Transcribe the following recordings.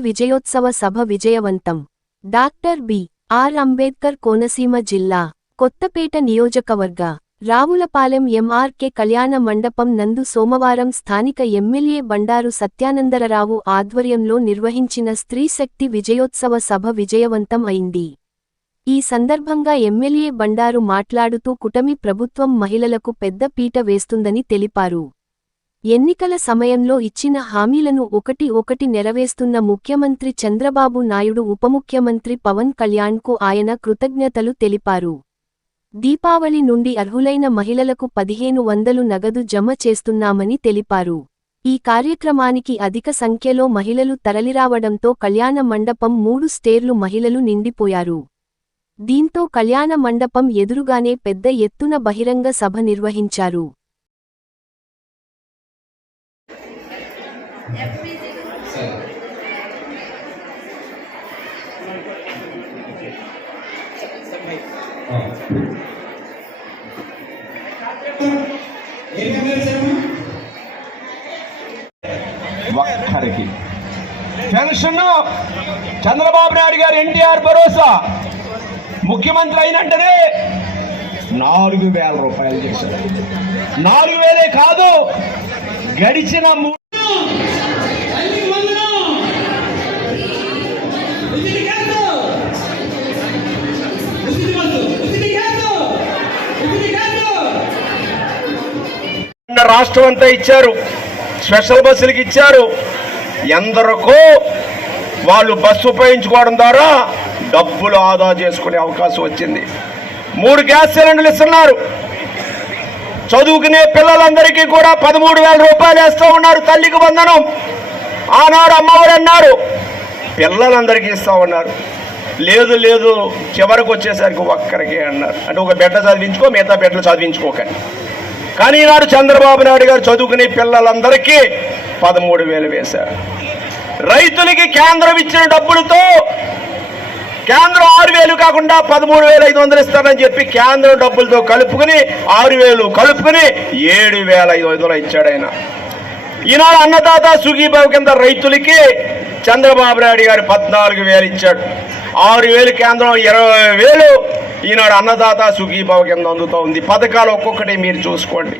విజయోత్సవ సభ విజయవంతం. Doctor B. R. Ambedkar Konaseema జిల్లా కొత్తపేట నియోజకవర్గ రావులపాలెం ఎంఆర్కే కళ్యాణ మండపం నందు సోమవారం స్థానిక ఎమ్మెల్యే బండారు సత్యానందరరావు ఆధ్వర్యంలో నిర్వహించిన స్త్రీశక్తి విజయోత్సవ సభ విజయవంతం అయింది. ఈ సందర్భంగా ఎమ్మెల్యే బండారు మాట్లాడుతూ కుటమి ప్రభుత్వం మహిళలకు పెద్ద పీట వేస్తుందని తెలిపారు. ఎన్నికల సమయంలో ఇచ్చిన హామీలను ఒకటి ఒకటి నెరవేస్తున్న ముఖ్యమంత్రి చంద్రబాబు నాయుడు ఉపముఖ్యమంత్రి పవన్ కళ్యాణ్కు ఆయన కృతజ్ఞతలు తెలిపారు. దీపావళి నుండి అర్హులైన మహిళలకు పదిహేను వందలు నగదు జమ చేస్తున్నామని తెలిపారు. ఈ కార్యక్రమానికి అధిక సంఖ్యలో మహిళలు తరలిరావడంతో కళ్యాణ మండపం మూడు స్టేర్లు మహిళలు నిండిపోయారు. దీంతో కళ్యాణ మండపం ఎదురుగానే పెద్ద ఎత్తున బహిరంగ సభ నిర్వహించారు. ఒక్కరికి. పెన్షన్ చంద్రబాబు నాయుడు గారు ఎన్టీఆర్ భరోసా. ముఖ్యమంత్రి అయినంటనే నాలుగు వేల రూపాయలు చేశారు. నాలుగు వేలే కాదు గడిచిన మూడు రాష్ట్రం అంతా ఇచ్చారు. స్పెషల్ బస్సులకి ఇచ్చారు. ఎందరికో వాళ్ళు బస్సు ఉపయోగించుకోవడం ద్వారా డబ్బులు ఆదా చేసుకునే అవకాశం వచ్చింది. మూడు గ్యాస్ సిలిండర్లు ఇస్తున్నారు. చదువుకునే పిల్లలందరికీ కూడా పదమూడు వేల రూపాయలు వేస్తూ ఉన్నారు తల్లికి బంధనం ఆనాడు అమ్మఒడు అన్నారు పిల్లలందరికీ ఇస్తా ఉన్నారు. లేదు లేదు చివరికి వచ్చేసరికి ఒక్కరికి అన్నారు. అంటే ఒక బిడ్డ చదివించుకో మిగతా బిడ్డలు చదివించుకోకండి. కానీ ఈనాడు చంద్రబాబు నాయుడు గారు చదువుకునే పిల్లలందరికీ పదమూడు వేలు వేశారు. రైతులకి కేంద్రం ఇచ్చిన డబ్బులతో కేంద్రం ఆరు వేలు కాకుండా పదమూడు వేల ఐదు వందలు ఇస్తానని చెప్పి కేంద్రం డబ్బులతో కలుపుకుని ఆరు వేలు కలుపుకుని ఏడు వేల ఐదు వందలు ఇచ్చాడు ఆయన. ఈనాడు అన్నదాత సుఖీబాబు కింద రైతులకి చంద్రబాబు నాయుడు గారు పద్నాలుగు వేలు ఇచ్చాడు. ఆరు వేలు కేంద్రం ఇరవై వేలు ఈనాడు అన్నదాత సుఖీబాబు కింద అందుతూ ఉంది. పథకాలు ఒక్కొక్కటి మీరు చూసుకోండి.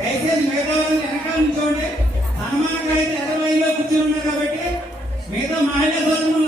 దయచేసి మిగతా వెనకాల నుంచోండి. హనుమాన్ అయితే ఎడవైలో కూర్చొని ఉన్నారు కాబట్టి మిగతా మహిళా సోదరులు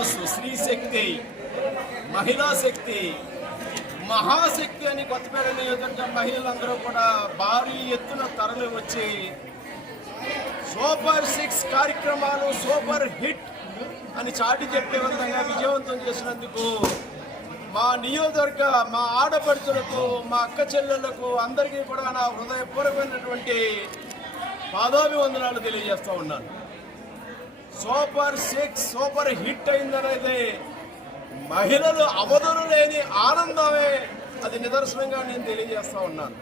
మహిళా సదస్సు స్త్రీ శక్తి మహిళా శక్తి మహాశక్తి అని కొత్తపేట నియోజకవర్గ మహిళలందరూ కూడా భారీ ఎత్తున తరలి వచ్చి సూపర్ సిక్స్ కార్యక్రమాలు సూపర్ హిట్ అని చాటి చెప్పే విధంగా విజయవంతం చేసినందుకు మా నియోజకవర్గ మా ఆడపడుచులకు మా అక్క చెల్లెళ్ళకు అందరికీ కూడా నా హృదయపూర్వకమైనటువంటి పాదాభివందనాలు తెలియజేస్తూ ఉన్నాను. సూపర్ సిక్స్ సూపర్ హిట్ అయిందనేది మహిళలు అవధులు లేని ఆనందమే. అది నిదర్శనంగా నేను తెలియజేస్తా ఉన్నాను.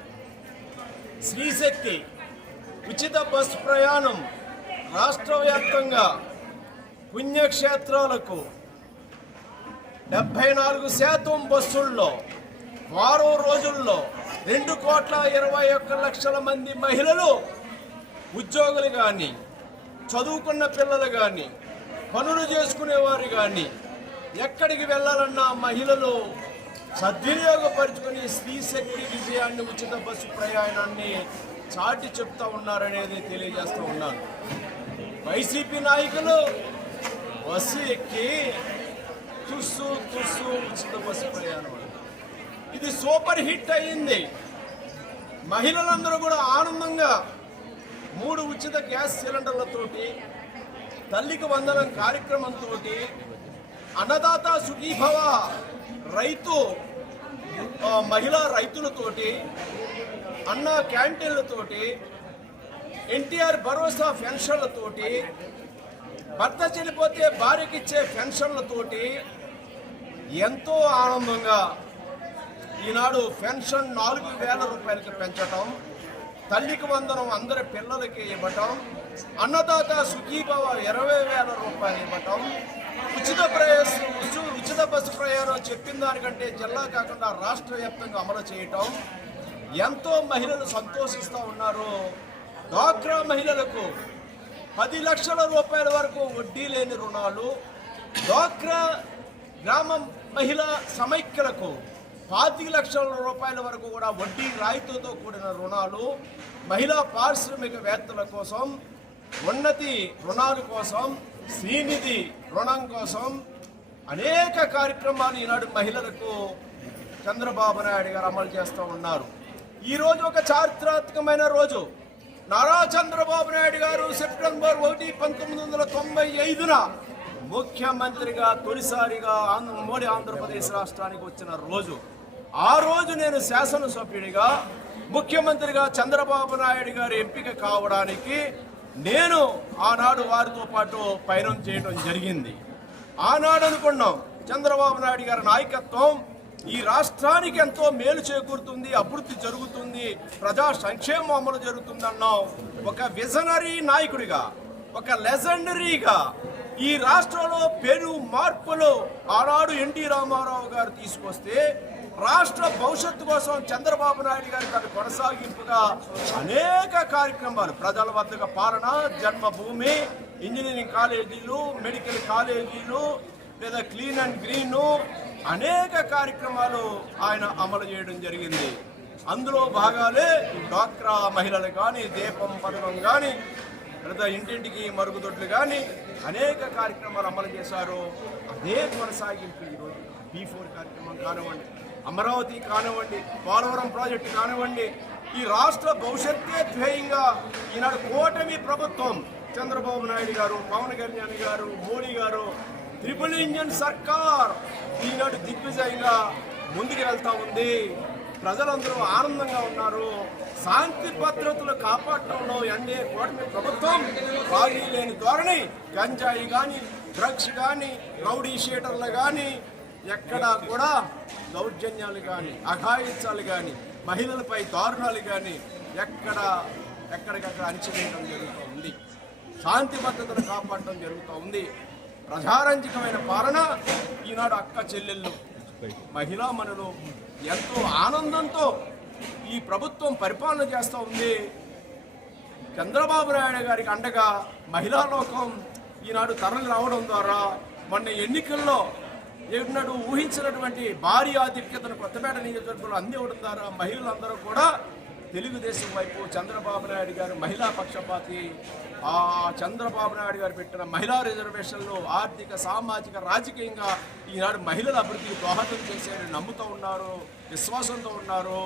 శ్రీశక్తి ఉచిత బస్సు ప్రయాణం రాష్ట్ర వ్యాప్తంగా పుణ్యక్షేత్రాలకు డెబ్బై నాలుగు శాతం బస్సుల్లో వారం రోజుల్లో రెండు కోట్ల ఇరవై ఒక్క లక్షల మంది మహిళలు ఉద్యోగులు కానీ చదువుకున్న పిల్లలు కానీ పనులు చేసుకునేవారు కానీ ఎక్కడికి వెళ్ళాలన్నా మహిళలు సద్వినియోగపరుచుకుని స్త్రీ శక్తి విజయాన్ని ఉచిత బస్సు ప్రయాణాన్ని చాటి చెప్తా ఉన్నారనేది తెలియజేస్తూ ఉన్నాను. వైసీపీ నాయకులు బస్సు ఎక్కి తుస్సు తుస్సు ఉచిత బస్సు ప్రయాణం ఇది సూపర్ హిట్ అయింది. మహిళలందరూ కూడా ఆనందంగా మూడు ఉచిత గ్యాస్ సిలిండర్లతోటి తల్లికి వందనం కార్యక్రమంతో అన్నదాత సుఖీభవ రైతు మహిళా రైతులతోటి అన్న క్యాంటీన్లతోటి ఎన్టీఆర్ భరోసా పెన్షన్లతోటి భర్త చనిపోతే భార్యకిచ్చే పెన్షన్లతోటి ఎంతో ఆనందంగా ఈనాడు పెన్షన్ నాలుగు వేల రూపాయలకి పెంచటం తల్లికి వందనం అందరి పిల్లలకి ఇవ్వటం అన్నదాత సుఖీభవ ఇరవై వేల రూపాయలు ఇవ్వటం ఉచిత ప్రయాస ఉచిత బస్సు ప్రయాణం చెప్పిన దానికంటే జిల్లా కాకుండా రాష్ట్ర వ్యాప్తంగా అమలు చేయటం. ఎంతో మహిళలు సంతోషిస్తూ ఉన్నారు. డ్వాక్రా మహిళలకు పది లక్షల రూపాయల వరకు వడ్డీ లేని రుణాలు. డ్వాక్రా గ్రామ మహిళా సమైక్యలకు పాతిక లక్షల రూపాయల వరకు కూడా వడ్డీ రాయితీతో కూడిన రుణాలు మహిళా పారిశ్రామికవేత్తల కోసం ఉన్నతి రుణాల కోసం శ్రీనిధి రుణం కోసం అనేక కార్యక్రమాలు ఈనాడు మహిళలకు చంద్రబాబు నాయుడు గారు అమలు చేస్తూ ఉన్నారు. ఈ రోజు ఒక చారిత్రాత్మకమైన రోజు. నారా చంద్రబాబు నాయుడు గారు సెప్టెంబర్ ఒకటి పంతొమ్మిది వందల తొంభై ఐదున ముఖ్యమంత్రిగా తొలిసారిగా ఆంధ్ర మోడీ ఆంధ్రప్రదేశ్ రాష్ట్రానికి వచ్చిన రోజు. ఆ రోజు నేను శాసనసభ్యుడిగా ముఖ్యమంత్రిగా చంద్రబాబు నాయుడు గారు ఎంపిక కావడానికి నేను ఆనాడు వారితో పాటు పయనం చేయడం జరిగింది. ఆనాడు అనుకున్నాం చంద్రబాబు నాయుడు గారి నాయకత్వం ఈ రాష్ట్రానికి ఎంతో మేలు చేకూరుతుంది అభివృద్ధి జరుగుతుంది ప్రజా సంక్షేమం అమలు జరుగుతుందన్నాం. ఒక విజనరీ నాయకుడిగా ఒక లెజెండరీగా ఈ రాష్ట్రంలో పెను మార్పులు ఆనాడు ఎన్టీ రామారావు గారు తీసుకొస్తే రాష్ట్ర భవిష్యత్తు కోసం చంద్రబాబు నాయుడు గారి తన కొనసాగింపుగా అనేక కార్యక్రమాలు ప్రజల వద్దగా పాలన జన్మభూమి ఇంజనీరింగ్ కాలేజీలు మెడికల్ కాలేజీలు లేదా క్లీన్ అండ్ గ్రీన్ అనేక కార్యక్రమాలు ఆయన అమలు చేయడం జరిగింది. అందులో భాగాలే డాక్రా మహిళలు కానీ దీపం పథకం కానీ లేదా ఇంటింటికి మరుగుదొడ్లు కానీ అనేక కార్యక్రమాలు అమలు చేశారు. అదే కొనసాగింపు ఈరోజు. బీ ఫోర్ కార్యక్రమం కానివ్వండి. అమరావతి కానివ్వండి పోలవరం ప్రాజెక్టు కానివ్వండి ఈ రాష్ట్ర భవిష్యత్తే ధ్యేయంగా ఈనాడు కూటమి ప్రభుత్వం చంద్రబాబు నాయుడు గారు పవన్ కళ్యాణ్ గారు మోడీ గారు ట్రిపుల్ ఇంజన్ సర్కార్ ఈనాడు దిగ్విజయంగా ముందుకు వెళ్తా ఉంది. ప్రజలందరూ ఆనందంగా ఉన్నారు. శాంతి భద్రతలు కాపాడటంలో ఎన్డీఏ కూటమి ప్రభుత్వం రాజీ లేని ధోరణి. గంజాయి కానీ డ్రగ్స్ కానీ రౌడీ షీటర్లు కానీ ఎక్కడా కూడా దౌర్జన్యాలు కానీ అఘాయిత్యాలు కానీ మహిళలపై దారుణాలు కానీ ఎక్కడ ఎక్కడికక్కడ అణచివేయడం జరుగుతూ ఉంది. శాంతి భద్రతను కాపాడటం జరుగుతూ ఉంది. ప్రజారంజకమైన పాలన ఈనాడు అక్క చెల్లెళ్ళు మహిళా మనులు ఎంతో ఆనందంతో ఈ ప్రభుత్వం పరిపాలన చేస్తూ ఉంది. చంద్రబాబు నాయుడు గారికి అండగా మహిళా లోకం ఈనాడు తరలి రావడం ద్వారా మొన్న ఎన్నికల్లో ఏడున్నాడు ఊహించినటువంటి భారీ ఆధిక్యతను కొత్తపేట నియోజకవర్గంలో అందివ్వడం ద్వారా మహిళలందరూ కూడా. తెలుగుదేశం వైపు చంద్రబాబు నాయుడు గారు మహిళా పక్షపాతి. ఆ చంద్రబాబు నాయుడు గారు పెట్టిన మహిళా రిజర్వేషన్లు ఆర్థిక సామాజిక రాజకీయంగా ఈనాడు మహిళల అభివృద్ధికి దోహదం చేసేది నమ్ముతూ ఉన్నారు విశ్వాసంతో ఉన్నారు.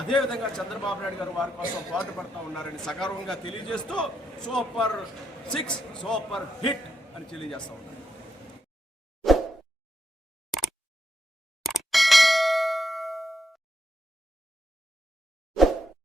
అదేవిధంగా చంద్రబాబు నాయుడు గారు వారి కోసం పాటుపడుతూ ఉన్నారని సగర్వంగా తెలియజేస్తూ సూపర్ సిక్స్ సూపర్ హిట్ అని తెలియజేస్తూ